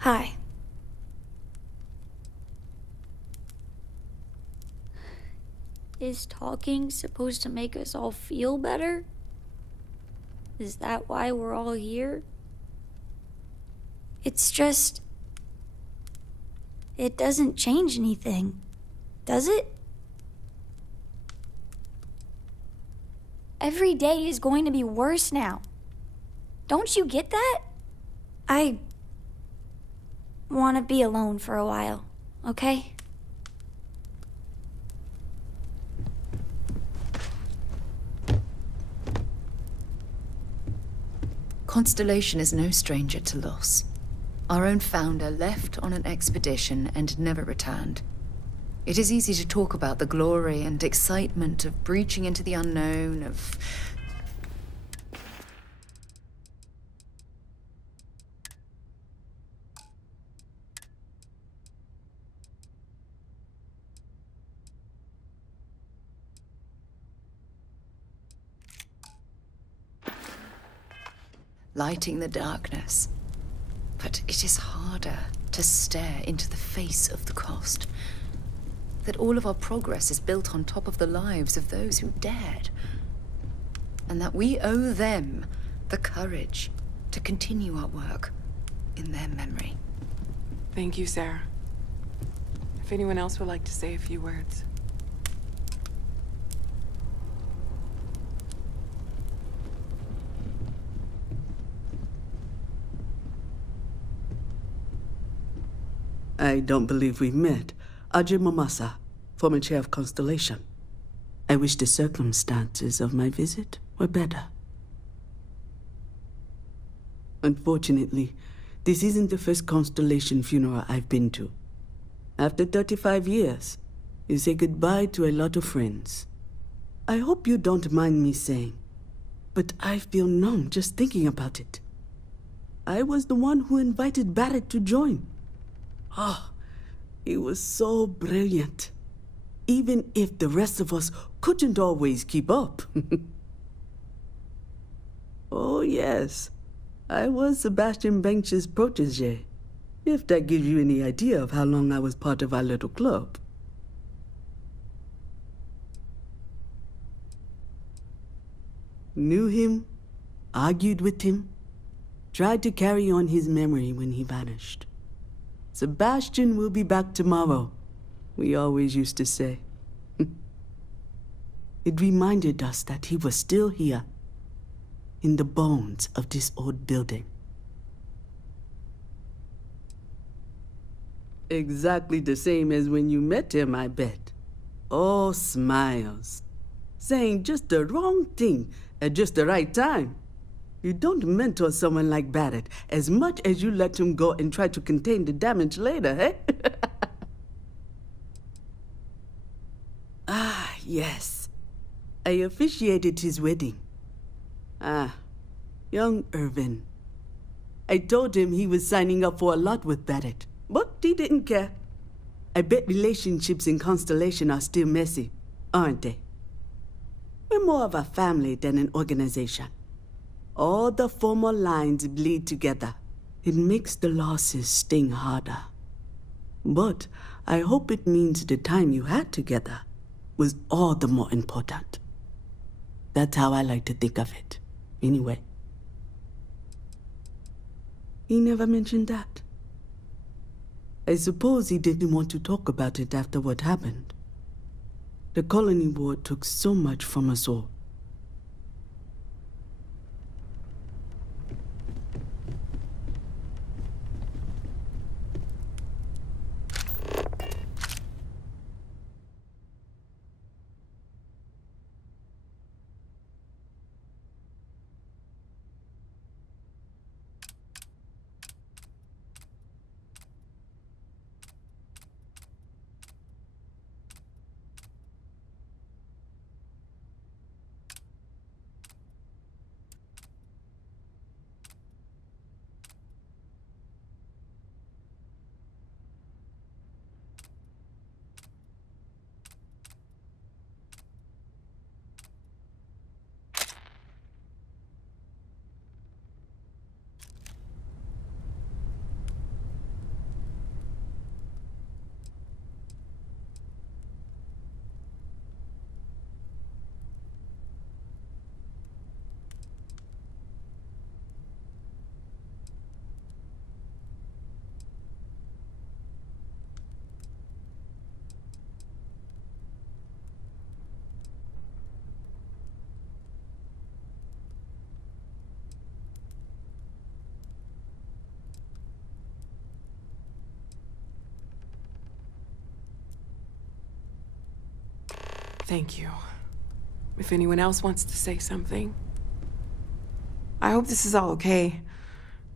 Hi. Is talking supposed to make us all feel better? Is that why we're all here? It's just... it doesn't change anything, does it? Every day is going to be worse now. Don't you get that? I want to be alone for a while, okay? Constellation is no stranger to loss. Our own founder left on an expedition and never returned. It is easy to talk about the glory and excitement of breaching into the unknown, of... lighting the darkness. But it is harder to stare into the face of the cost. That all of our progress is built on top of the lives of those who dared. And that we owe them the courage to continue our work in their memory. Thank you, Sarah. If anyone else would like to say a few words. I don't believe we've met. Ajay Mamasa, former chair of Constellation. I wish the circumstances of my visit were better. Unfortunately, this isn't the first Constellation funeral I've been to. After 35 years, you say goodbye to a lot of friends. I hope you don't mind me saying, but I feel numb just thinking about it. I was the one who invited Barrett to join. Oh, he was so brilliant. Even if the rest of us couldn't always keep up. Oh, yes. I was Sebastian Bench's protege. If that gives you any idea of how long I was part of our little club. Knew him, argued with him, tried to carry on his memory when he vanished. Sebastian will be back tomorrow, we always used to say. It reminded us that he was still here, in the bones of this old building. Exactly the same as when you met him, I bet. All smiles. Saying just the wrong thing at just the right time. You don't mentor someone like Barrett as much as you let him go and try to contain the damage later, eh? Ah, yes. I officiated his wedding. Ah, young Irvin. I told him he was signing up for a lot with Barrett, but he didn't care. I bet relationships in Constellation are still messy, aren't they? We're more of a family than an organization. All the former lines bleed together. It makes the losses sting harder. But I hope it means the time you had together was all the more important. That's how I like to think of it, anyway. He never mentioned that. I suppose he didn't want to talk about it after what happened. The colony war took so much from us all. Thank you. If anyone else wants to say something. I hope this is all okay.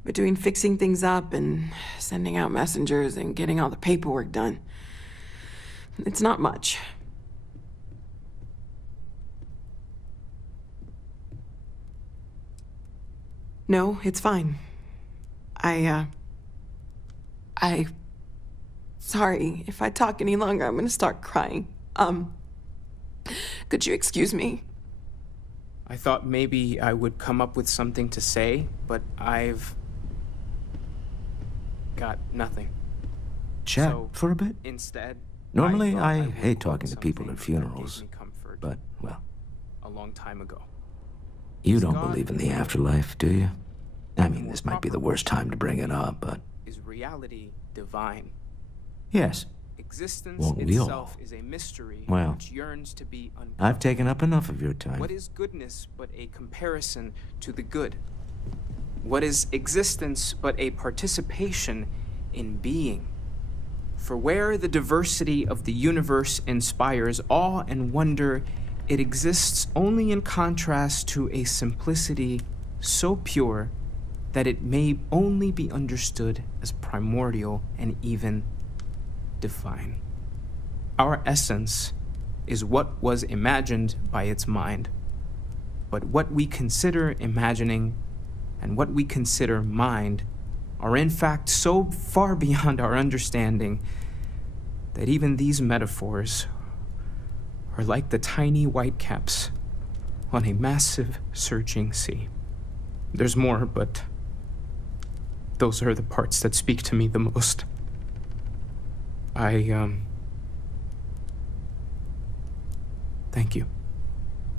Between fixing things up and sending out messengers and getting all the paperwork done. It's not much. No, it's fine. Sorry, if I talk any longer, I'm gonna start crying. Could you excuse me? I thought maybe I would come up with something to say, but I've got nothing. Chat So, for a bit? Instead, Normally, thought I would hate quote talking to people something at that funerals, gave me comfort but, well, a long time ago. you Is don't God believe in the real? afterlife, do you? I mean, More this might be the properly, worst time to bring it up, but Is reality divine? yes, Existence Won't we all? itself is a mystery Well, which yearns to be uncovered. I've taken up enough of your time. What is goodness but a comparison to the good? What is existence but a participation in being? For where the diversity of the universe inspires awe and wonder, it exists only in contrast to a simplicity so pure that it may only be understood as primordial and even divine. Our essence is what was imagined by its mind. But what we consider imagining and what we consider mind are in fact so far beyond our understanding that even these metaphors are like the tiny whitecaps on a massive surging sea. There's more, but those are the parts that speak to me the most. Thank you.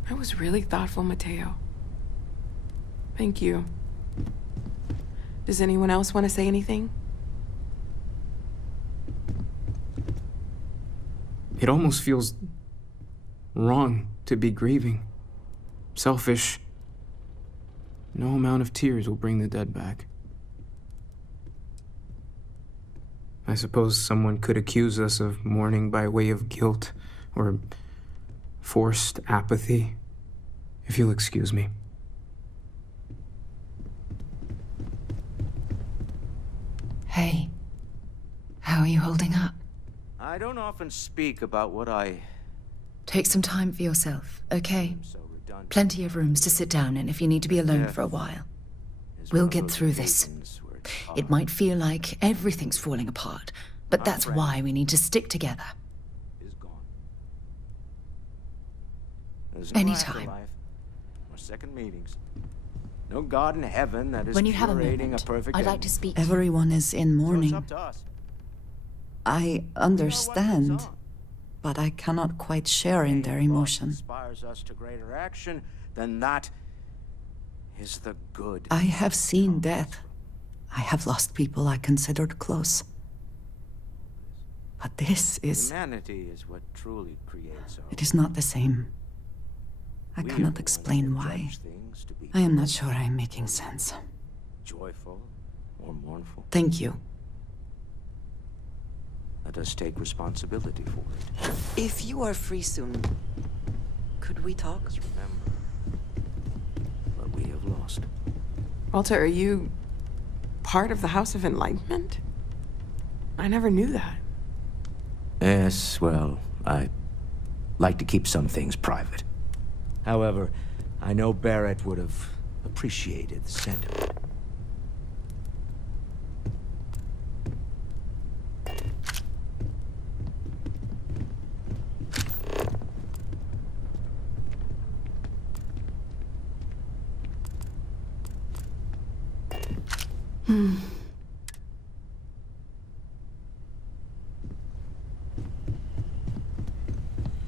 That was really thoughtful, Mateo. Thank you. Does anyone else want to say anything? It almost feels wrong to be grieving. Selfish. No amount of tears will bring the dead back. I suppose someone could accuse us of mourning by way of guilt or forced apathy, if you'll excuse me. Hey, how are you holding up? I don't often speak about what I Take some time for yourself, okay? am so redundant. Plenty of rooms to sit down in if you need to be alone Death for a while. is We'll one of get those through this. reasons where it's It hard. might feel like everything's falling apart, but My that's friend. why we need to stick together. Is gone. There's no Anytime. afterlife, or second meetings. No God in heaven that is When you have a curating moment, perfect I'd like end. to speak. Everyone is in So it's mourning. up to us. I We know what understand, goes on. but I cannot quite share in their Any cause emotion. inspires us to greater action, then that is the good. I have seen death. I have lost people I considered close. But this is... Humanity is what truly creates our It is not the same. I We are cannot the explain ones that why. judge things to be I am not sure I am making sense. joyful or mournful. Thank you. Let us take responsibility for it. If you are free soon, could we talk? Let's remember what we have lost. Walter, are you part of the House of Enlightenment? I never knew that. Yes, well, I like to keep some things private. However, I know Barrett would have appreciated the sentiment.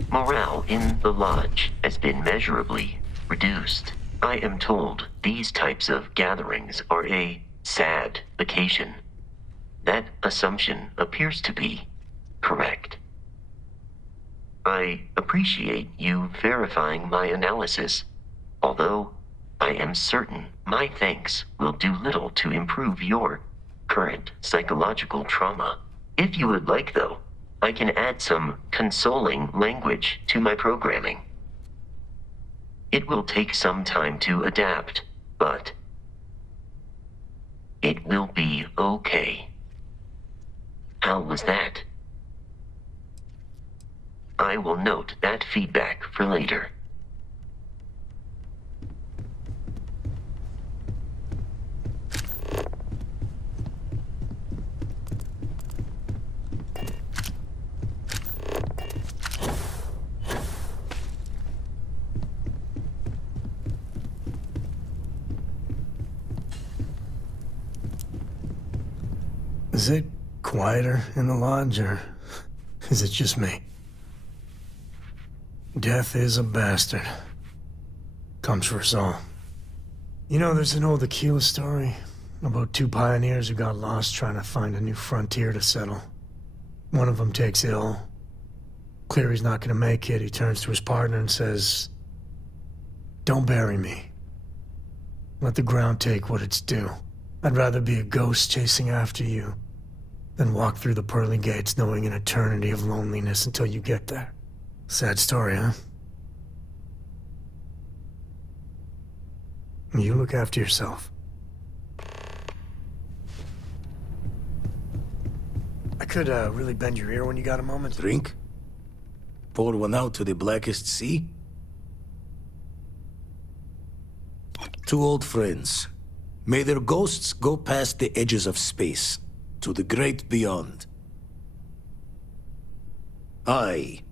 Morale in the lodge has been measurably reduced. I am told these types of gatherings are a sad occasion. That assumption appears to be correct. I appreciate you verifying my analysis, although I am certain my thanks will do little to improve your current psychological trauma. If you would like, though, I can add some consoling language to my programming. It will take some time to adapt, but it will be okay. How was that? I will note that feedback for later. Is it quieter in the lodge, or is it just me? Death is a bastard. Comes for us all. You know, there's an old Aquila story about two pioneers who got lost trying to find a new frontier to settle. One of them takes ill. Clear he's not gonna make it, he turns to his partner and says, "Don't bury me. Let the ground take what it's due. I'd rather be a ghost chasing after you than walk through the pearly gates knowing an eternity of loneliness until you get there." Sad story, huh? You look after yourself. I could really bend your ear when you got a moment. Drink? Pour one out to the blackest sea? Two old friends. May their ghosts go past the edges of space, to the great beyond. I...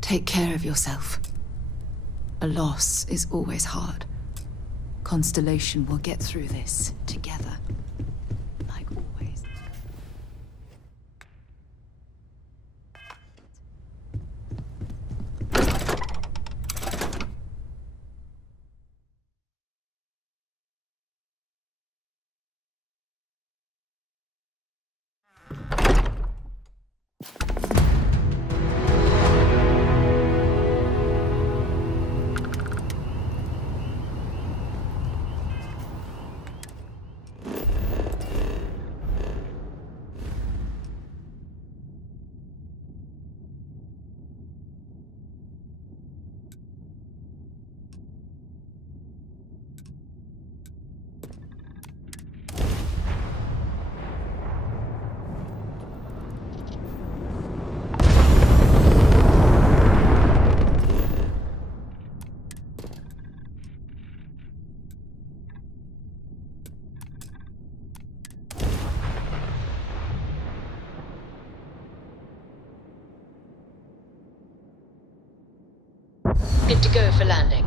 Take care of yourself. A loss is always hard. Constellation will get through this together. Like always. Good to go for landing.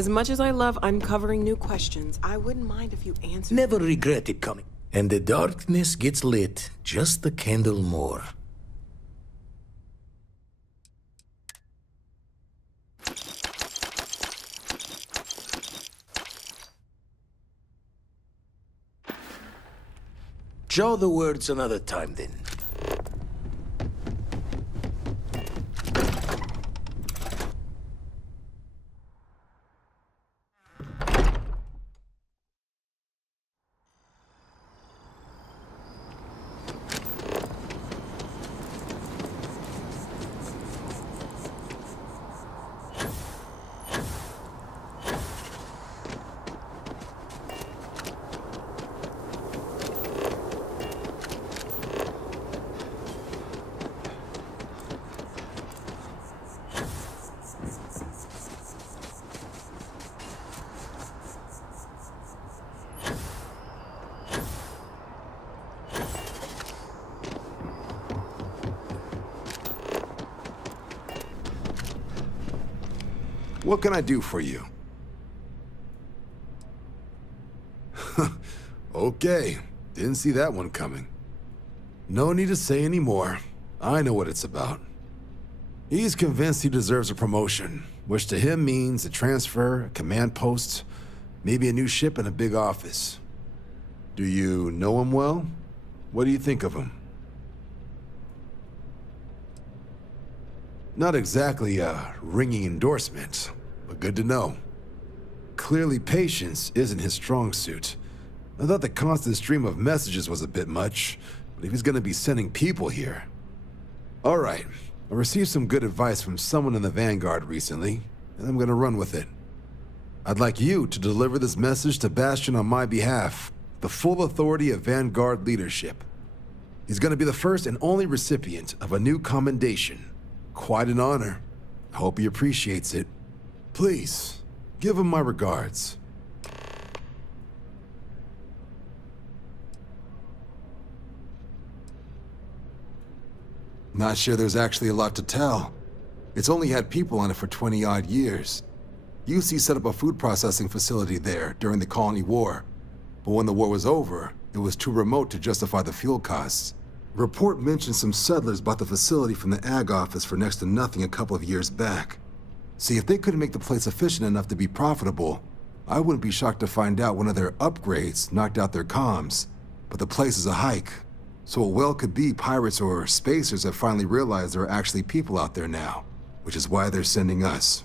As much as I love uncovering new questions, I wouldn't mind if you answered. Never regret it coming. And the darkness gets lit just a candle more. Jaw the words another time, then. What can I do for you? Okay, didn't see that one coming. No need to say any more. I know what it's about. He's convinced he deserves a promotion, which to him means a transfer, a command post, maybe a new ship and a big office. Do you know him well? What do you think of him? Not exactly a ringing endorsement, but good to know. Clearly patience isn't his strong suit. I thought the constant stream of messages was a bit much, but if he's gonna be sending people here... All right, I received some good advice from someone in the Vanguard recently, and I'm gonna run with it. I'd like you to deliver this message to Bastion on my behalf, the full authority of Vanguard leadership. He's gonna be the first and only recipient of a new commendation. Quite an honor. I hope he appreciates it. Please, give him my regards. Not sure there's actually a lot to tell. It's only had people on it for 20-odd years. UC set up a food processing facility there during the Colony War. But when the war was over, it was too remote to justify the fuel costs. A report mentioned some settlers bought the facility from the Ag office for next to nothing a couple of years back. See, if they couldn't make the place efficient enough to be profitable, I wouldn't be shocked to find out one of their upgrades knocked out their comms. But the place is a hike, so it well could be pirates or spacers have finally realized there are actually people out there now, which is why they're sending us.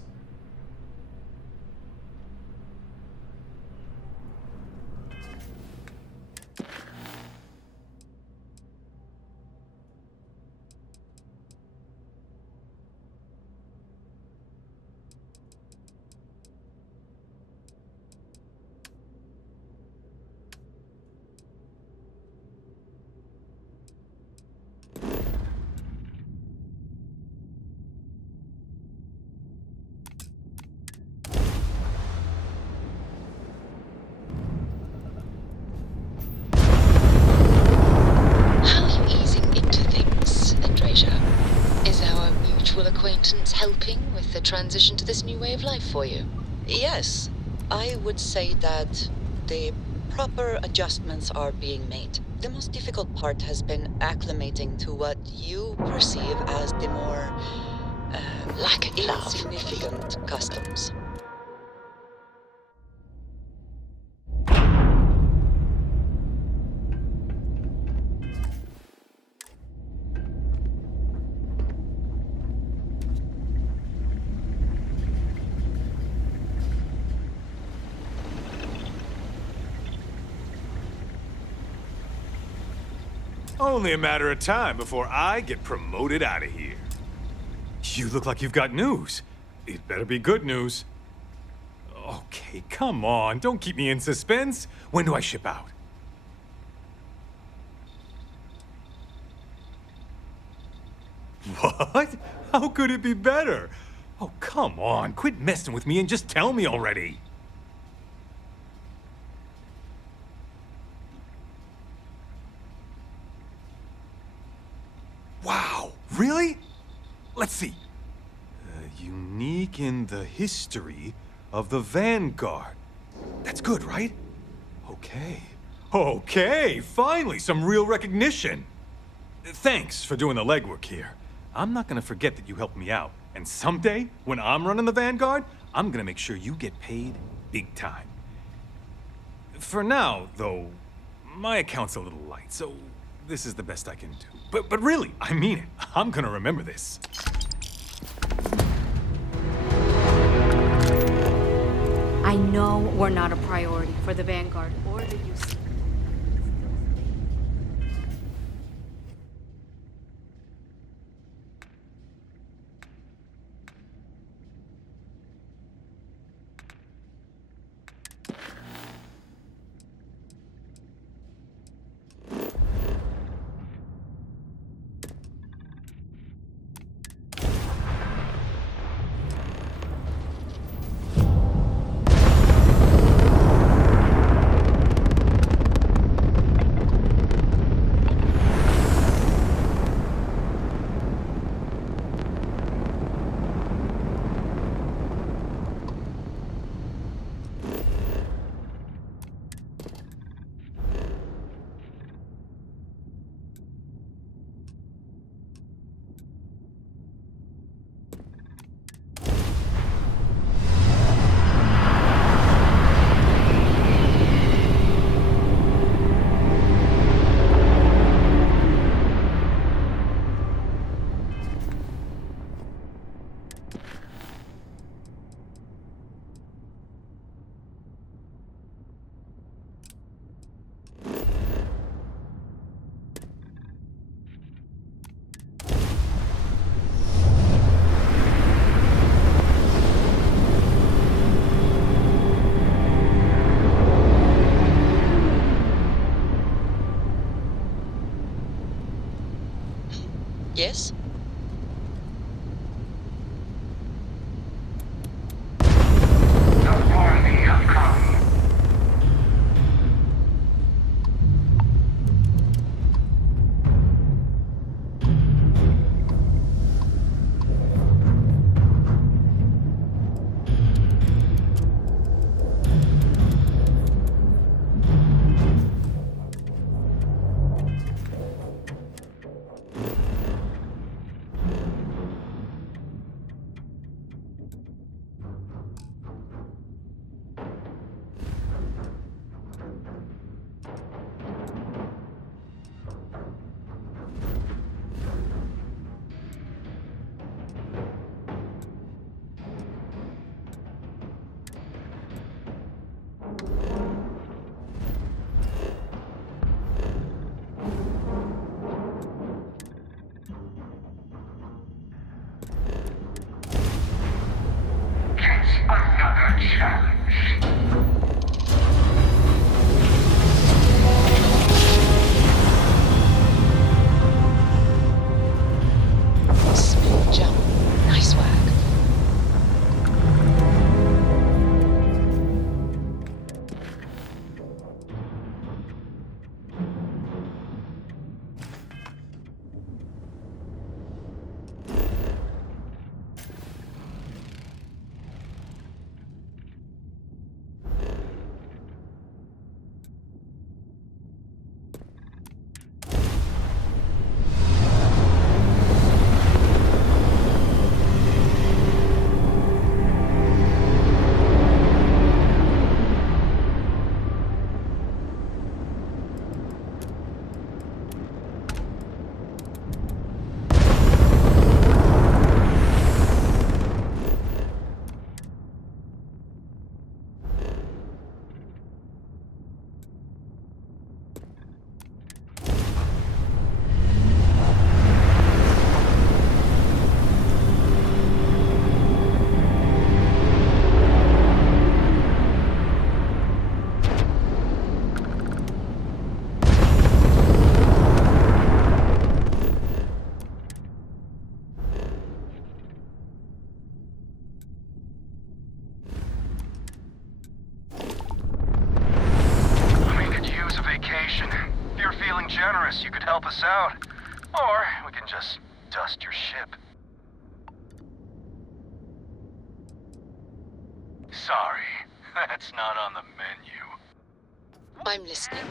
Helping with the transition to this new way of life for you? Yes, I would say that the proper adjustments are being made. The most difficult part has been acclimating to what you perceive as the more insignificant customs. Only a matter of time before I get promoted out of here. You look like you've got news. It better be good news. Okay, come on. Don't keep me in suspense. When do I ship out? What? How could it be better? Oh, come on. Quit messing with me and just tell me already. Wow, really? Let's see. Unique in the history of the Vanguard. That's good, right? Okay. Okay, finally, some real recognition. Thanks for doing the legwork here. I'm not gonna forget that you helped me out. And someday, when I'm running the Vanguard, I'm gonna make sure you get paid big time. For now, though, my account's a little light, so this is the best I can do. But really, I mean it. I'm gonna remember this. I know we're not a priority for the Vanguard or the UC. another challenge. Smooth jump. Nice work. You could help us out. Or we can just dust your ship. Sorry, that's not on the menu. I'm listening.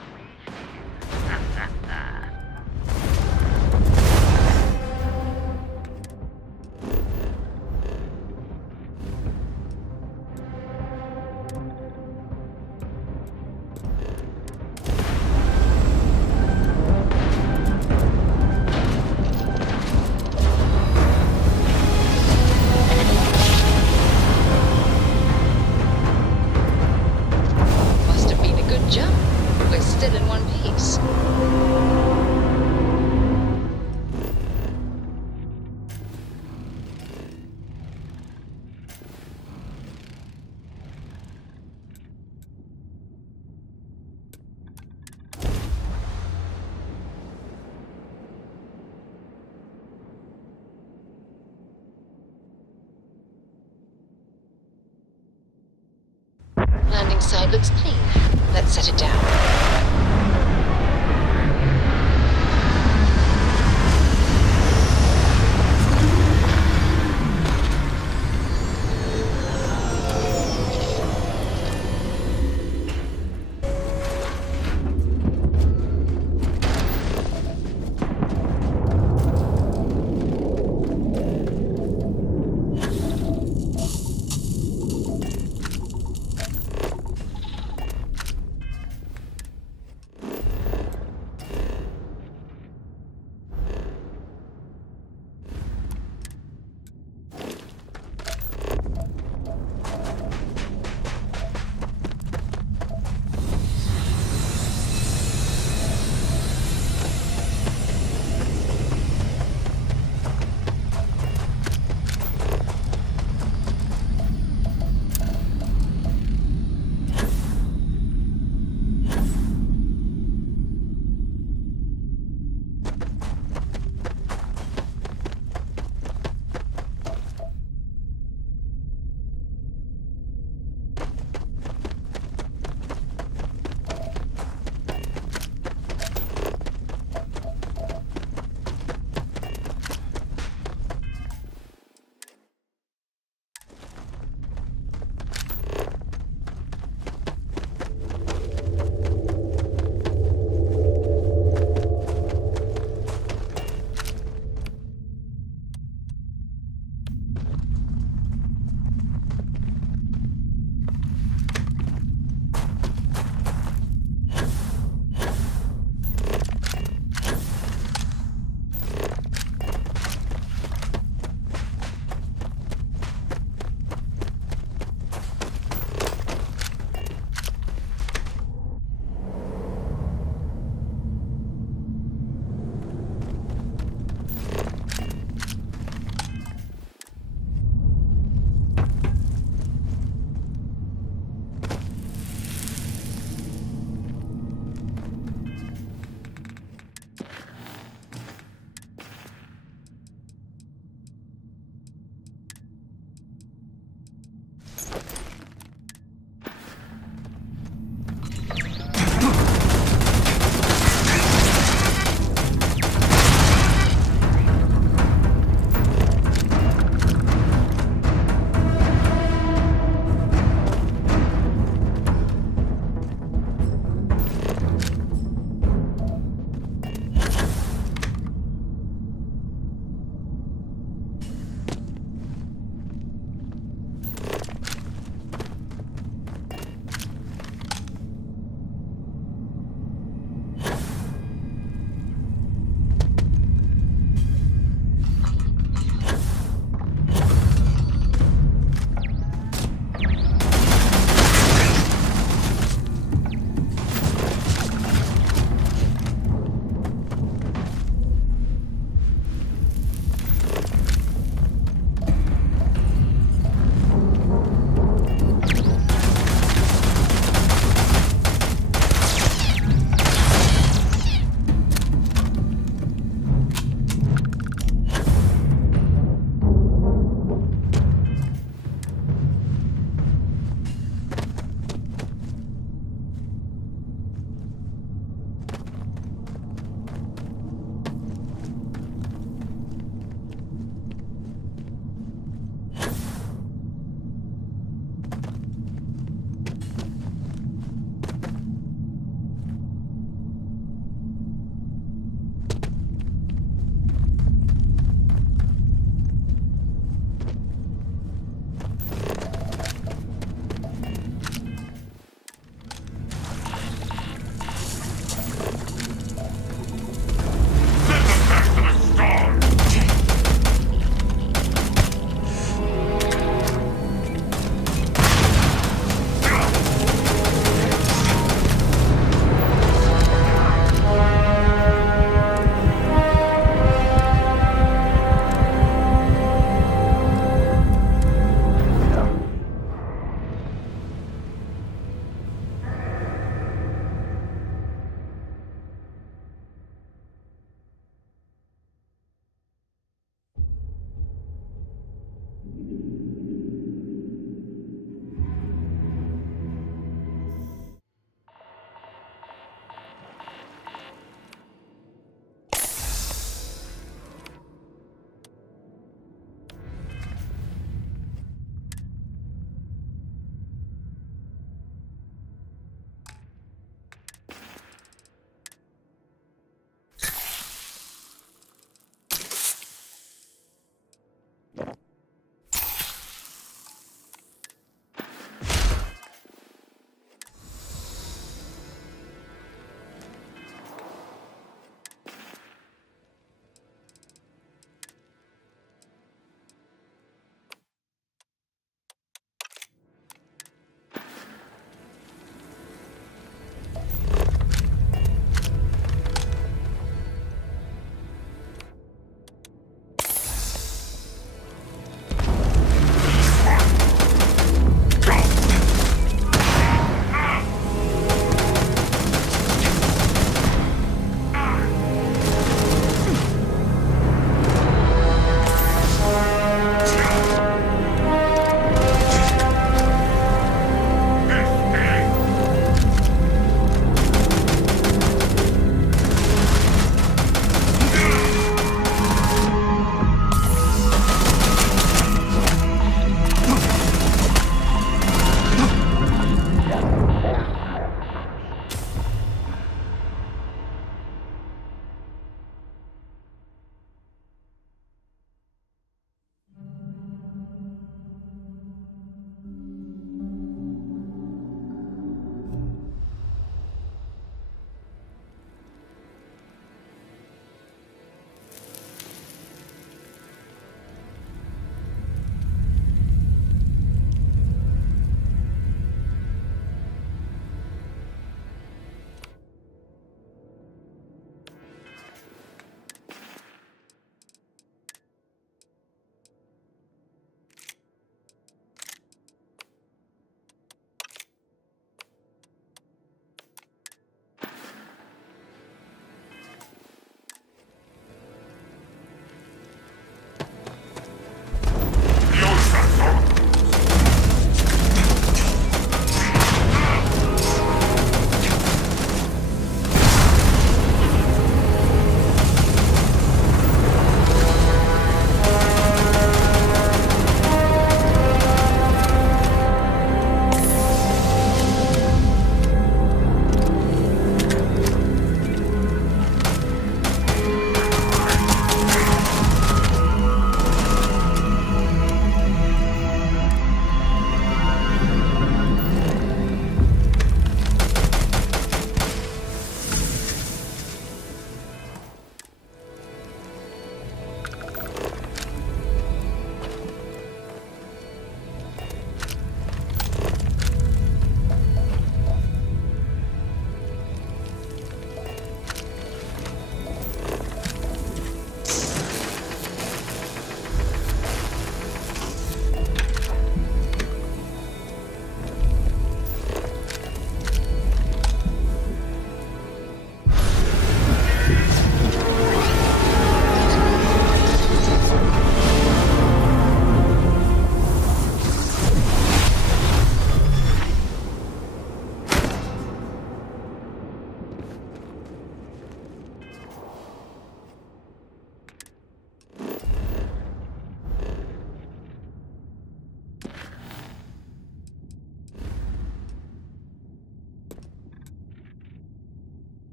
Landing side looks clean. Let's set it down.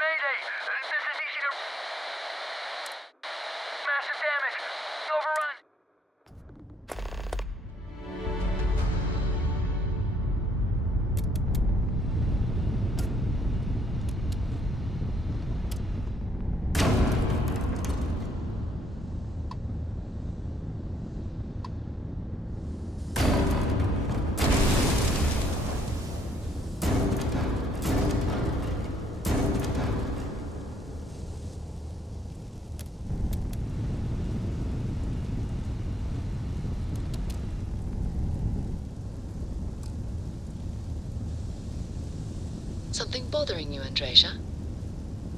Mayday! This is easy to... Massive damage! Overrun! Something bothering you, Andreja?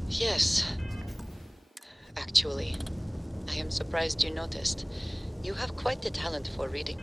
Yes. Actually, I am surprised you noticed. You have quite the talent for reading.